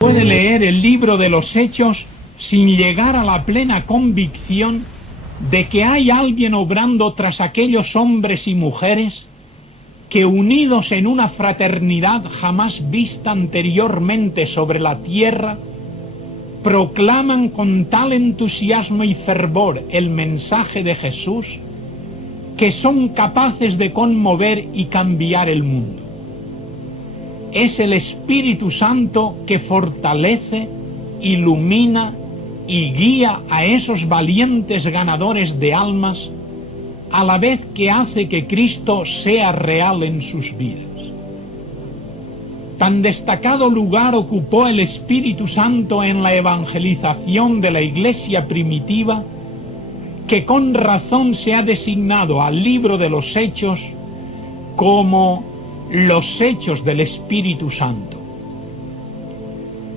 Puede leer el libro de los Hechos sin llegar a la plena convicción de que hay alguien obrando tras aquellos hombres y mujeres que, unidos en una fraternidad jamás vista anteriormente sobre la tierra, proclaman con tal entusiasmo y fervor el mensaje de Jesús que son capaces de conmover y cambiar el mundo. Es el Espíritu Santo que fortalece, ilumina y guía a esos valientes ganadores de almas, a la vez que hace que Cristo sea real en sus vidas. Tan destacado lugar ocupó el Espíritu Santo en la evangelización de la Iglesia primitiva, que con razón se ha designado al libro de los Hechos como los Hechos del Espíritu Santo.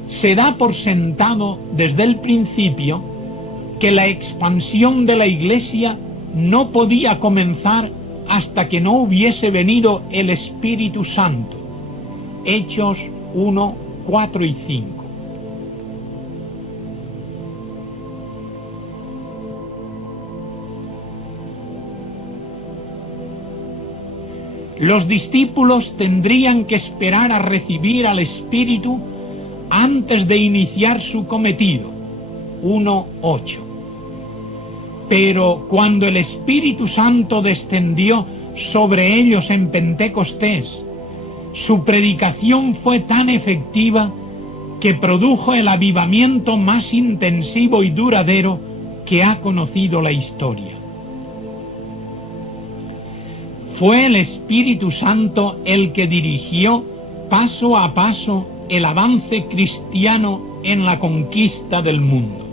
Se da por sentado desde el principio que la expansión de la Iglesia no podía comenzar hasta que no hubiese venido el Espíritu Santo. Hechos 1, 4 y 5. Los discípulos tendrían que esperar a recibir al Espíritu antes de iniciar su cometido. 1:8. Pero cuando el Espíritu Santo descendió sobre ellos en Pentecostés, su predicación fue tan efectiva que produjo el avivamiento más intensivo y duradero que ha conocido la historia. Fue el Espíritu Santo el que dirigió paso a paso el avance cristiano en la conquista del mundo.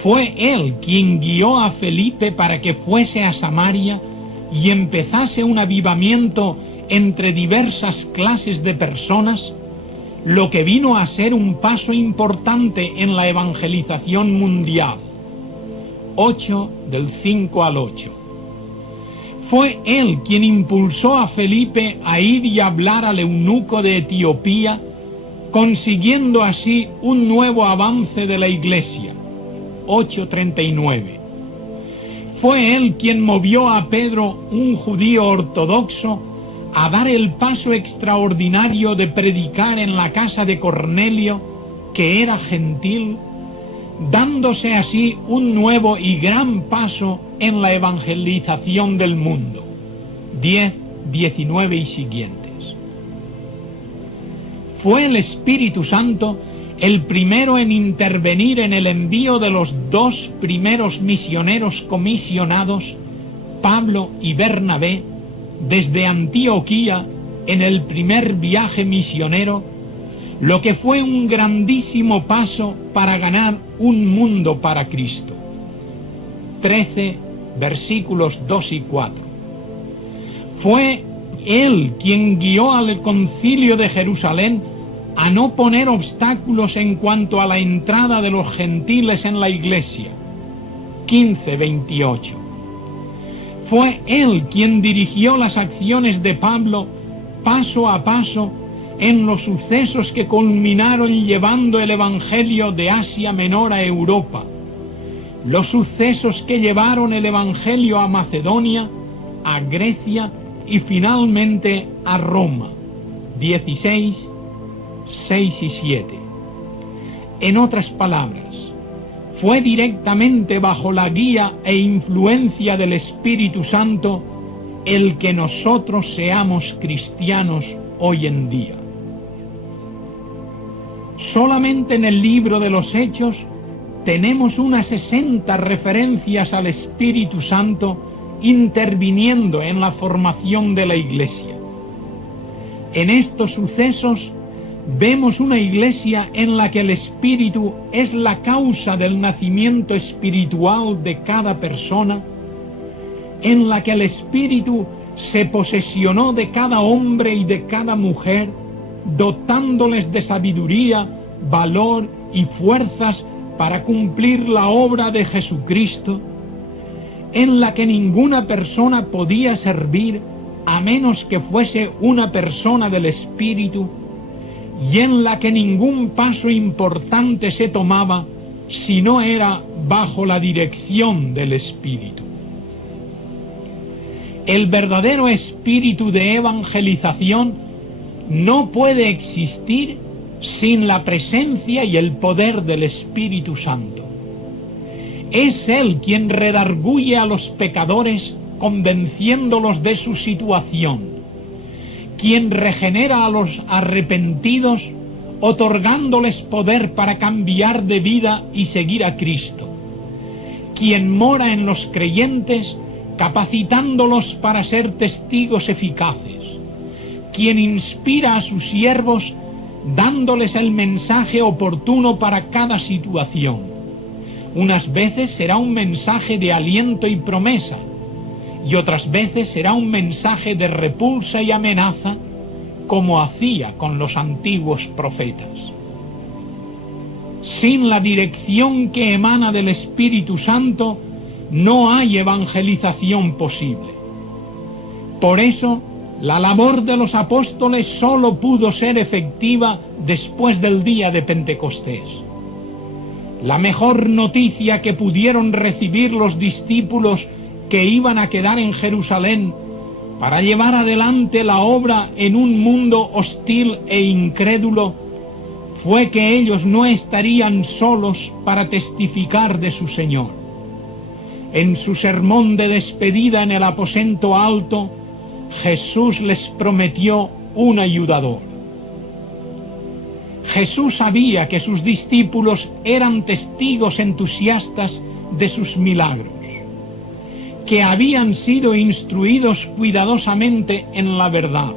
Fue él quien guió a Felipe para que fuese a Samaria y empezase un avivamiento entre diversas clases de personas, lo que vino a ser un paso importante en la evangelización mundial. 8 del 5 al 8. Fue él quien impulsó a Felipe a ir y hablar al eunuco de Etiopía, consiguiendo así un nuevo avance de la Iglesia. 8:39. Fue él quien movió a Pedro, un judío ortodoxo, a dar el paso extraordinario de predicar en la casa de Cornelio, que era gentil, dándose así un nuevo y gran paso en la evangelización del mundo. 10, 19 y siguientes. Fue el Espíritu Santo el primero en intervenir en el envío de los dos primeros misioneros comisionados, Pablo y Bernabé, desde Antioquía en el primer viaje misionero, lo que fue un grandísimo paso para ganar un mundo para Cristo. 13, versículos 2 y 4. Fue él quien guió al concilio de Jerusalén a no poner obstáculos en cuanto a la entrada de los gentiles en la Iglesia. 15, 28. Fue él quien dirigió las acciones de Pablo paso a paso en los sucesos que culminaron llevando el Evangelio de Asia Menor a Europa, los sucesos que llevaron el Evangelio a Macedonia, a Grecia y finalmente a Roma. 16, 6 y 7. En otras palabras, fue directamente bajo la guía e influencia del Espíritu Santo el que nosotros seamos cristianos hoy en día. Solamente en el libro de los Hechos tenemos unas 60 referencias al Espíritu Santo interviniendo en la formación de la Iglesia. En estos sucesos vemos una Iglesia en la que el Espíritu es la causa del nacimiento espiritual de cada persona, en la que el Espíritu se posesionó de cada hombre y de cada mujer, dotándoles de sabiduría, valor y fuerzas para cumplir la obra de Jesucristo, en la que ninguna persona podía servir a menos que fuese una persona del Espíritu, y en la que ningún paso importante se tomaba si no era bajo la dirección del Espíritu. El verdadero espíritu de evangelización no puede existir sin la presencia y el poder del Espíritu Santo. Es Él quien redarguye a los pecadores convenciéndolos de su situación, quien regenera a los arrepentidos otorgándoles poder para cambiar de vida y seguir a Cristo, quien mora en los creyentes capacitándolos para ser testigos eficaces, quien inspira a sus siervos dándoles el mensaje oportuno para cada situación. Unas veces será un mensaje de aliento y promesa, y otras veces será un mensaje de repulsa y amenaza, como hacía con los antiguos profetas. Sin la dirección que emana del Espíritu Santo, no hay evangelización posible. Por eso, la labor de los apóstoles sólo pudo ser efectiva después del día de Pentecostés. La mejor noticia que pudieron recibir los discípulos que iban a quedar en Jerusalén para llevar adelante la obra en un mundo hostil e incrédulo fue que ellos no estarían solos para testificar de su Señor. En su sermón de despedida en el aposento alto, Jesús les prometió un ayudador. Jesús sabía que sus discípulos eran testigos entusiastas de sus milagros, que habían sido instruidos cuidadosamente en la verdad,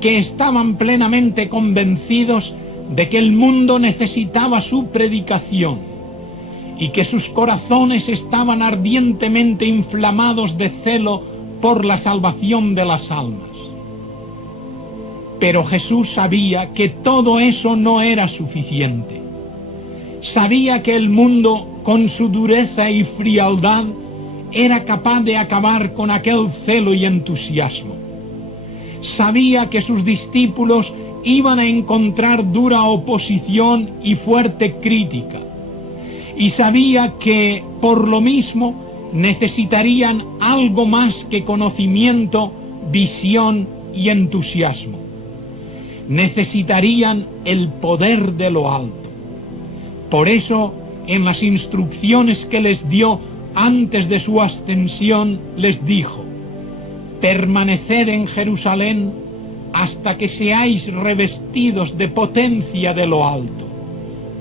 que estaban plenamente convencidos de que el mundo necesitaba su predicación y que sus corazones estaban ardientemente inflamados de celo por la salvación de las almas. Pero Jesús sabía que todo eso no era suficiente. Sabía que el mundo, con su dureza y frialdad, era capaz de acabar con aquel celo y entusiasmo. Sabía que sus discípulos iban a encontrar dura oposición y fuerte crítica. Y sabía que, por lo mismo, necesitarían algo más que conocimiento, visión y entusiasmo. Necesitarían el poder de lo alto. Por eso, en las instrucciones que les dio antes de su ascensión, les dijo: permaneced en Jerusalén hasta que seáis revestidos de potencia de lo alto.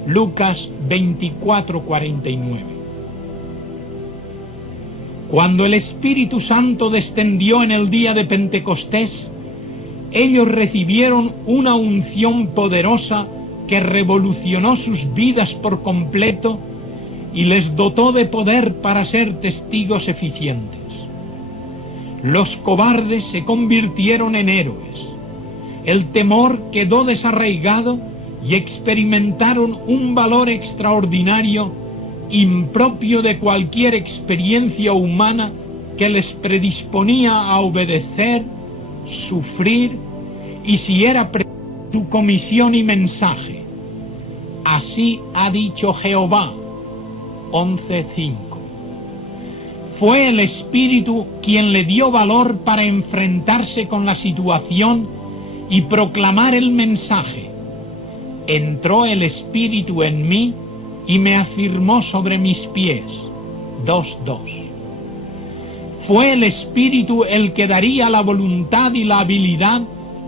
Lucas 24:49. Cuando el Espíritu Santo descendió en el día de Pentecostés, ellos recibieron una unción poderosa que revolucionó sus vidas por completo y les dotó de poder para ser testigos eficientes. Los cobardes se convirtieron en héroes. El temor quedó desarraigado y experimentaron un valor extraordinario, impropio de cualquier experiencia humana, que les predisponía a obedecer, sufrir y, si era su comisión y mensaje. Así ha dicho Jehová. 11:5. Fue el Espíritu quien le dio valor para enfrentarse con la situación y proclamar el mensaje. Entró el Espíritu en mí y me afirmó sobre mis pies. 2:2. Fue el Espíritu el que daría la voluntad y la habilidad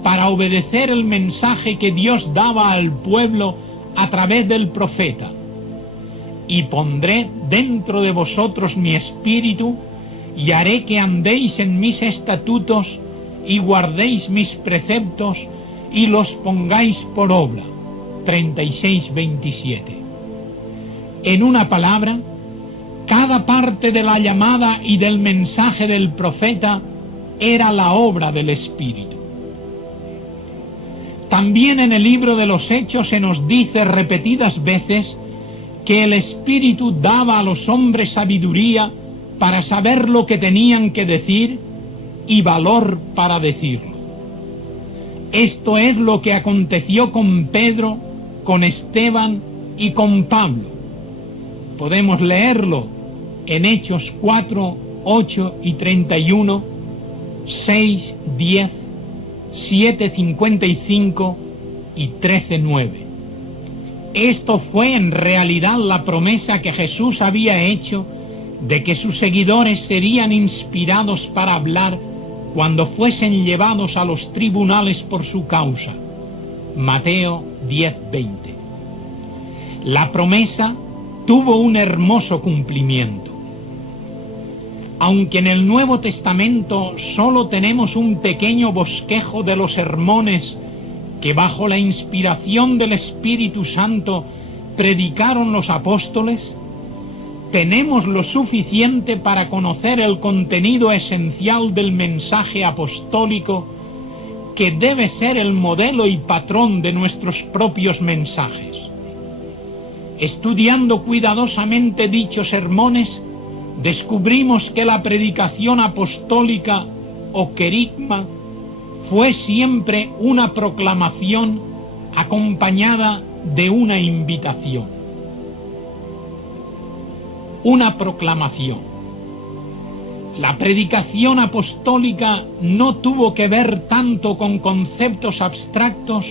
para obedecer el mensaje que Dios daba al pueblo a través del profeta. Y pondré dentro de vosotros mi espíritu, y haré que andéis en mis estatutos, y guardéis mis preceptos, y los pongáis por obra. 36:27. En una palabra, cada parte de la llamada y del mensaje del profeta era la obra del Espíritu. También en el libro de los Hechos se nos dice repetidas veces que el Espíritu daba a los hombres sabiduría para saber lo que tenían que decir y valor para decirlo. Esto es lo que aconteció con Pedro, con Esteban y con Pablo. Podemos leerlo en Hechos 4, 8 y 31, 6, 10, 7, 55 y 13, 9. Esto fue en realidad la promesa que Jesús había hecho de que sus seguidores serían inspirados para hablar cuando fuesen llevados a los tribunales por su causa. Mateo 10:20. La promesa tuvo un hermoso cumplimiento. Aunque en el Nuevo Testamento solo tenemos un pequeño bosquejo de los sermones que bajo la inspiración del Espíritu Santo predicaron los apóstoles, tenemos lo suficiente para conocer el contenido esencial del mensaje apostólico, que debe ser el modelo y patrón de nuestros propios mensajes. Estudiando cuidadosamente dichos sermones, descubrimos que la predicación apostólica o querigma fue siempre una proclamación acompañada de una invitación. Una proclamación. La predicación apostólica no tuvo que ver tanto con conceptos abstractos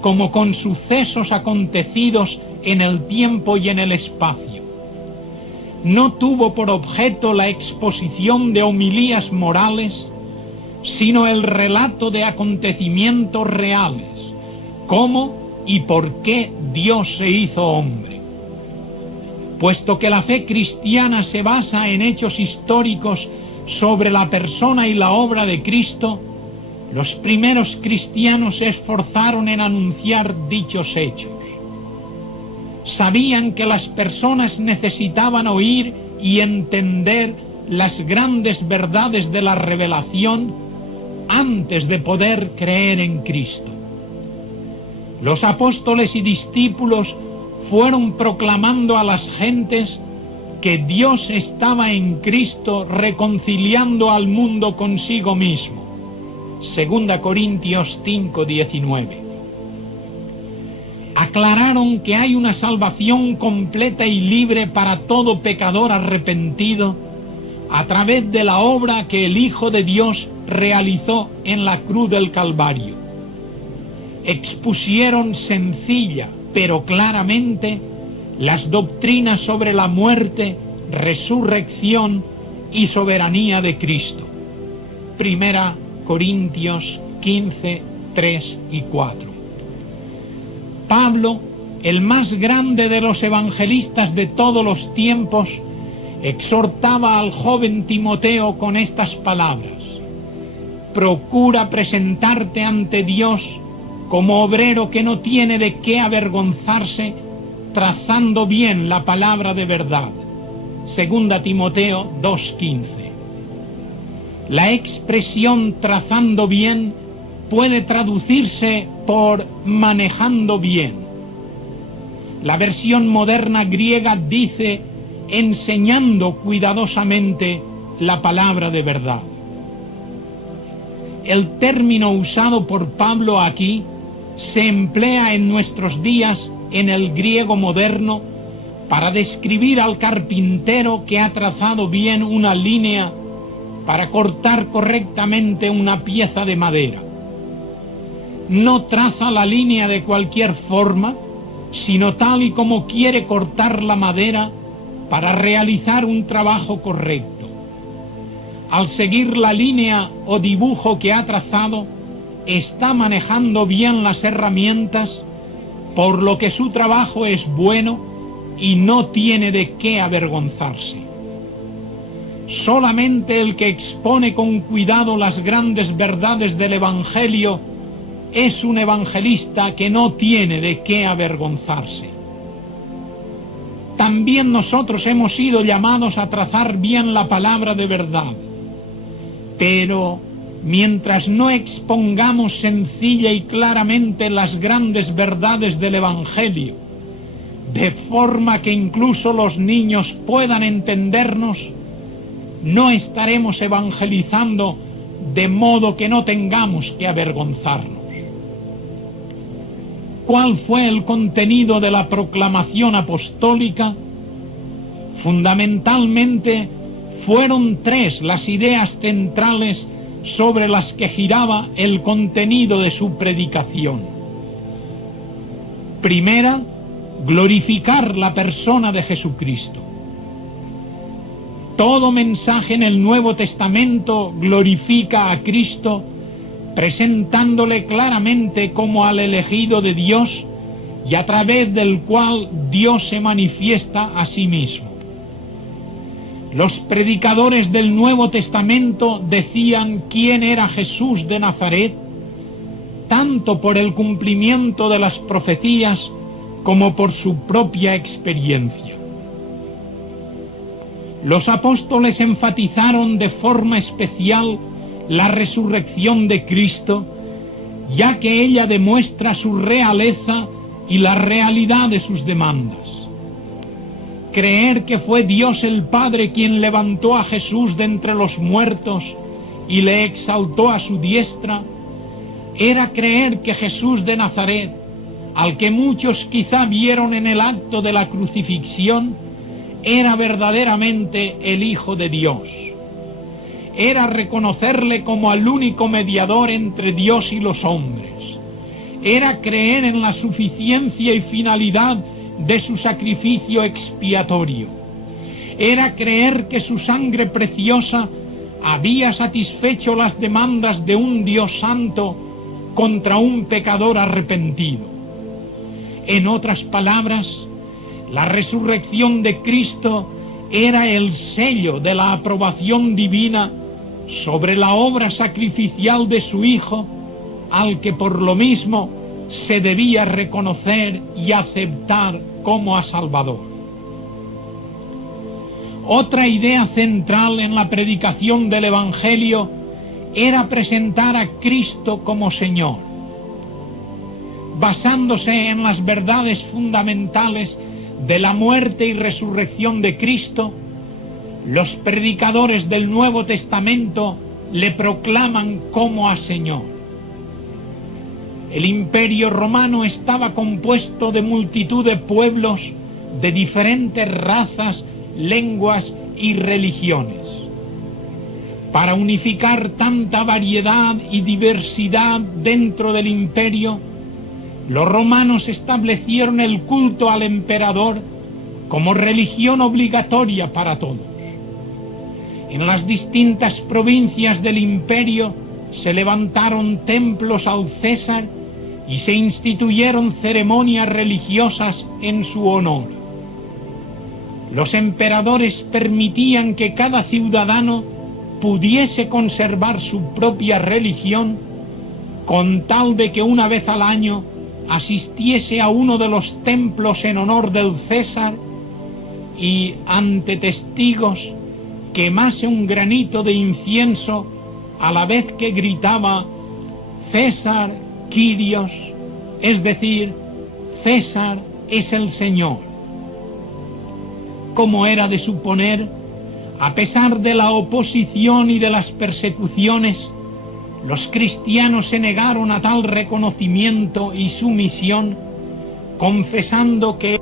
como con sucesos acontecidos en el tiempo y en el espacio. No tuvo por objeto la exposición de homilías morales, sino el relato de acontecimientos reales, cómo y por qué Dios se hizo hombre. Puesto que la fe cristiana se basa en hechos históricos sobre la persona y la obra de Cristo, los primeros cristianos se esforzaron en anunciar dichos hechos. Sabían que las personas necesitaban oír y entender las grandes verdades de la revelación antes de poder creer en Cristo. Los apóstoles y discípulos fueron proclamando a las gentes que Dios estaba en Cristo reconciliando al mundo consigo mismo. 2 Corintios 5:19. Aclararon que hay una salvación completa y libre para todo pecador arrepentido a través de la obra que el Hijo de Dios realizó en la cruz del Calvario. Expusieron sencilla pero claramente las doctrinas sobre la muerte, resurrección y soberanía de Cristo. 1 Corintios 15, 3 y 4. Pablo, el más grande de los evangelistas de todos los tiempos, exhortaba al joven Timoteo con estas palabras: procura presentarte ante Dios como obrero que no tiene de qué avergonzarse, trazando bien la palabra de verdad. 2 Timoteo 2:15. La expresión trazando bien puede traducirse por manejando bien. La versión moderna griega dice enseñando cuidadosamente la palabra de verdad. El término usado por Pablo aquí se emplea en nuestros días en el griego moderno para describir al carpintero que ha trazado bien una línea para cortar correctamente una pieza de madera. No traza la línea de cualquier forma, sino tal y como quiere cortar la madera para realizar un trabajo correcto. Al seguir la línea o dibujo que ha trazado, está manejando bien las herramientas, por lo que su trabajo es bueno y no tiene de qué avergonzarse. Solamente el que expone con cuidado las grandes verdades del Evangelio es un evangelista que no tiene de qué avergonzarse. También nosotros hemos sido llamados a trazar bien la palabra de verdad, pero mientras no expongamos sencilla y claramente las grandes verdades del Evangelio, de forma que incluso los niños puedan entendernos, no estaremos evangelizando de modo que no tengamos que avergonzarnos. ¿Cuál fue el contenido de la proclamación apostólica? Fundamentalmente fueron tres las ideas centrales sobre las que giraba el contenido de su predicación. Primera, glorificar la persona de Jesucristo. Todo mensaje en el Nuevo Testamento glorifica a Cristo, presentándole claramente como al elegido de Dios y a través del cual Dios se manifiesta a sí mismo. Los predicadores del Nuevo Testamento decían quién era Jesús de Nazaret, tanto por el cumplimiento de las profecías como por su propia experiencia. Los apóstoles enfatizaron de forma especial la resurrección de Cristo, ya que ella demuestra su realeza y la realidad de sus demandas. Creer que fue Dios el Padre quien levantó a Jesús de entre los muertos y le exaltó a su diestra, era creer que Jesús de Nazaret, al que muchos quizá vieron en el acto de la crucifixión, era verdaderamente el Hijo de Dios. Era reconocerle como al único mediador entre Dios y los hombres. Era creer en la suficiencia y finalidad de su sacrificio expiatorio. Era creer que su sangre preciosa había satisfecho las demandas de un Dios santo contra un pecador arrepentido. En otras palabras, la resurrección de Cristo era el sello de la aprobación divina sobre la obra sacrificial de su Hijo, al que por lo mismo se debía reconocer y aceptar como a Salvador. Otra idea central en la predicación del Evangelio era presentar a Cristo como Señor. Basándose en las verdades fundamentales de la muerte y resurrección de Cristo, los predicadores del Nuevo Testamento le proclaman como a Señor. El Imperio Romano estaba compuesto de multitud de pueblos de diferentes razas, lenguas y religiones. Para unificar tanta variedad y diversidad dentro del imperio, los romanos establecieron el culto al emperador como religión obligatoria para todos. En las distintas provincias del imperio se levantaron templos al César y se instituyeron ceremonias religiosas en su honor. Los emperadores permitían que cada ciudadano pudiese conservar su propia religión con tal de que una vez al año asistiese a uno de los templos en honor del César y, ante testigos, quemase un granito de incienso a la vez que gritaba César Kyrios, es decir, César es el Señor. Como era de suponer, a pesar de la oposición y de las persecuciones, los cristianos se negaron a tal reconocimiento y sumisión, confesando que